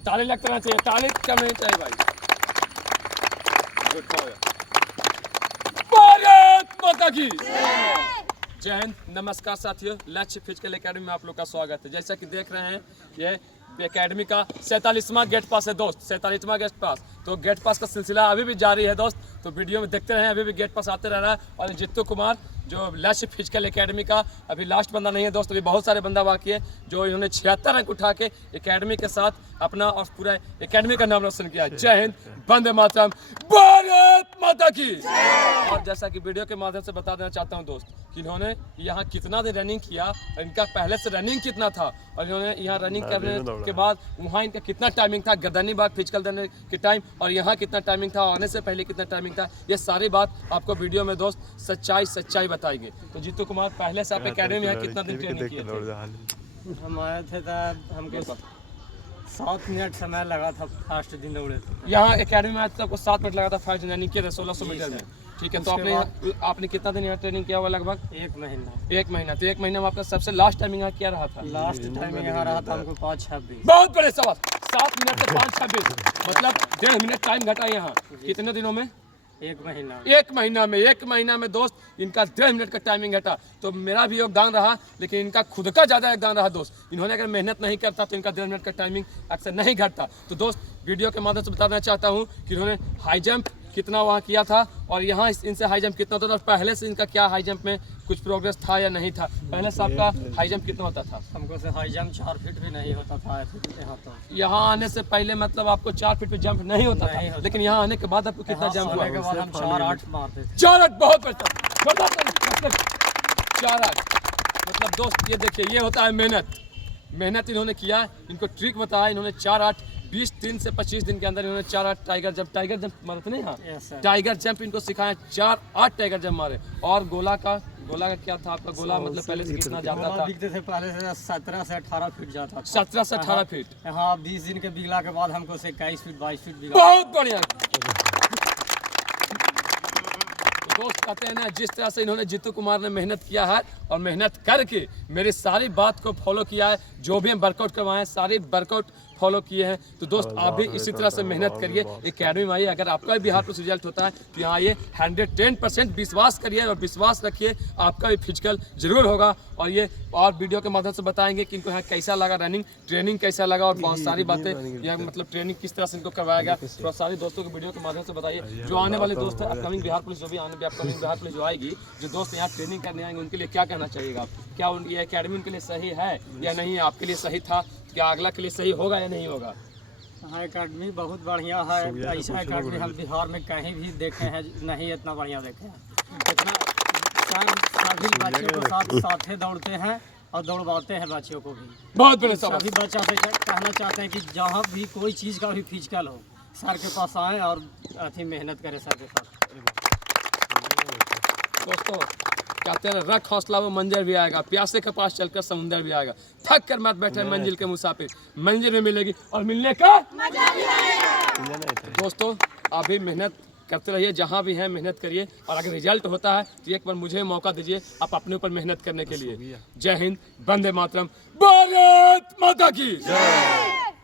ताली लगते रहना चाहिए, ताली कम नहीं चाहिए भाई। भारत माता की जय हिंद। नमस्कार साथियों, लक्ष्य फिजिकल एकेडमी में आप लोग का स्वागत है। जैसा कि देख रहे हैं ये एकेडमी का 47वां गेट पास है दोस्त, 47वां गेट पास। तो गेट पास का सिलसिला अभी भी जारी है दोस्त, तो वीडियो में देखते रहें, अभी भी गेट पास आते रह रहा है। और जित्तू कुमार जो लक्ष्य फिजिकल एकेडमी का अभी लास्ट बंदा नहीं है दोस्त, अभी बहुत सारे बंदा बाकी है जो इन्होंने 76 रैंक उठा के एकेडमी के साथ अपना और पूरा एकेडमी का नाम रोशन किया। जय हिंद, वंदे मातरम, भारत माता की। और जैसा कि वीडियो के माध्यम से बता देना चाहता हूँ दोस्त कि इन्होंने यहाँ कितना दिन रनिंग किया और इनका पहले से रनिंग कितना था, और इन्होंने यहाँ रनिंग करने के बाद वहाँ इनका कितना टाइमिंग था गर्दनी बाग फिजिकल देने के टाइम, और यहाँ कितना टाइमिंग था, आने से पहले कितना टाइमिंग था, ये सारी बात आपको वीडियो में दोस्त सच्चाई बताएंगे। तो जीतू कुमार, पहले से आप एकेडमी में कितना दिन ट्रेनिंग किए थे? हम आए थे तो हमको 7 मिनट समय लगा था फर्स्ट दिन दौड़े थे। यहाँ एकेडमी में आपको 7 मिनट लगा था फर्स्ट रनिंग किए थे 1600 मीटर में, ठीक है। तो आपने कितना दिन यहाँ ट्रेनिंग किया हुआ? लगभग 1 महीना। 1 महीना। तो 1 महीना में आपका सबसे लास्ट टाइमिंग यहाँ क्या रहा था? लास्ट टाइमिंग यहाँ रहा था हमको 5:26। बहुत बड़े सवाल, 7 मिनट से 5:26, मतलब 1.5 मिनट टाइम घटा यहाँ। कितने दिनों में? 1 महीना। 1 महीना में, 1 महीना में दोस्त इनका 1.5 मिनट का टाइमिंग घटा। तो मेरा भी योगदान रहा, लेकिन इनका खुद का ज़्यादा योगदान रहा दोस्त। इन्होंने अगर मेहनत नहीं करता तो इनका 1.5 मिनट का टाइमिंग अक्सर नहीं घटता। तो दोस्त वीडियो के माध्यम से बताना चाहता हूँ कि इन्होंने हाई जंप कितना वहाँ किया था और यहाँ इनसे हाई जंप कितना होता था, और पहले से इनका क्या हाई जंप में कुछ प्रोग्रेस था या नहीं था। पहले से आपका हाई जंप कितना होता था? हमको से हाई जंप 4 फीट भी नहीं होता था यहाँ। तो यहाँ आने से पहले मतलब आपको 4 फीट पे जंप नहीं होता था, लेकिन यहाँ आने के बाद आपको कितना जंप हुआ? के बाद हम 4-8 मारते थे। 4-8 बहुत बेहतर, 4-8 मतलब दोस्त ये देखिए, ये होता है मेहनत इन्होंने किया। इनको ट्रिक बताया इन्होंने। 4-8 20 दिन से 25 दिन के अंदर इन्होंने 4-8 टाइगर जंप मारते नहीं। हाँ, टाइगर जंप इनको सिखाया, 4-8 टाइगर जंप मारे। और गोला का क्या था आपका? गोला मतलब पहले से कितना जाता था? दिखते थे पहले से 17 से 18 फीट जाता था। 17 से 18 फीट। हाँ, 20 दिन के बिगला के बाद हमको से 21 फीट 22 फीट बिगला। बहुत बढ़िया दोस्त। कहते हैं ना, जिस तरह से इन्होंने जीतू कुमार ने मेहनत किया है और मेहनत करके मेरी सारी बात को फॉलो किया है, जो भी हम वर्कआउट करवाए हैं सारी वर्कआउट फॉलो किए हैं। तो दोस्त आप भी इसी तरह से मेहनत करिए, एकेडमी में आइए। अगर आपका भी बिहार प्लस रिजल्ट होता है तो यहाँ आइए, 110% विश्वास करिए और विश्वास रखिए, आपका भी फिजिकल जरूर होगा। और ये और वीडियो के माध्यम से बताएंगे कि इनको यहाँ कैसा लगा रनिंग, ट्रेनिंग कैसा लगा, और बहुत सारी बातें यहाँ मतलब ट्रेनिंग किस तरह से इनको करवाया गया। तो सारे दोस्तों को वीडियो के माध्यम से बताइए। जो आने वाले दोस्त है अपकमिंग बिहार पुलिस, जो भी अपकमिंग बिहार पुलिस जो आएगी, जो दोस्त यहाँ ट्रेनिंग करने आएंगे, उनके लिए क्या कहना चाहिएगा? क्या ये एकेडमी उनके लिए सही है या नहीं? आपके लिए सही था, क्या अगला के लिए सही होगा या नहीं होगा? हाँ, एकेडमी बहुत बढ़िया है। ऐसा एकेडमी हम बिहार में कहीं भी देखे हैं नहीं, इतना बढ़िया देखे हैं। इतना सभी बच्चों को साथ दौड़ते हैं और दौड़वाते हैं बच्चों को भी। बहुत बड़े सभी बच्चा से कहना चाहते हैं कि जहाँ भी कोई चीज़ का भी फिजिकल हो, सर के पास आए और अथी मेहनत करें सर के साथ। दोस्तों कहते हैं रख हौसला वो मंजर भी आएगा, प्यासे के पास चलकर समुंदर भी आएगा। थक कर मत बैठे मंजिल के मुसाफिर, मंजिल में मिलेगी और मिलने का मजा भी आएगा। दोस्तों आप भी मेहनत करते रहिए, जहाँ भी हैं मेहनत करिए, और अगर रिजल्ट होता है तो एक बार मुझे मौका दीजिए आप अपने ऊपर मेहनत करने के लिए। जय हिंद, वंदे मातरम, भारत माता की जय।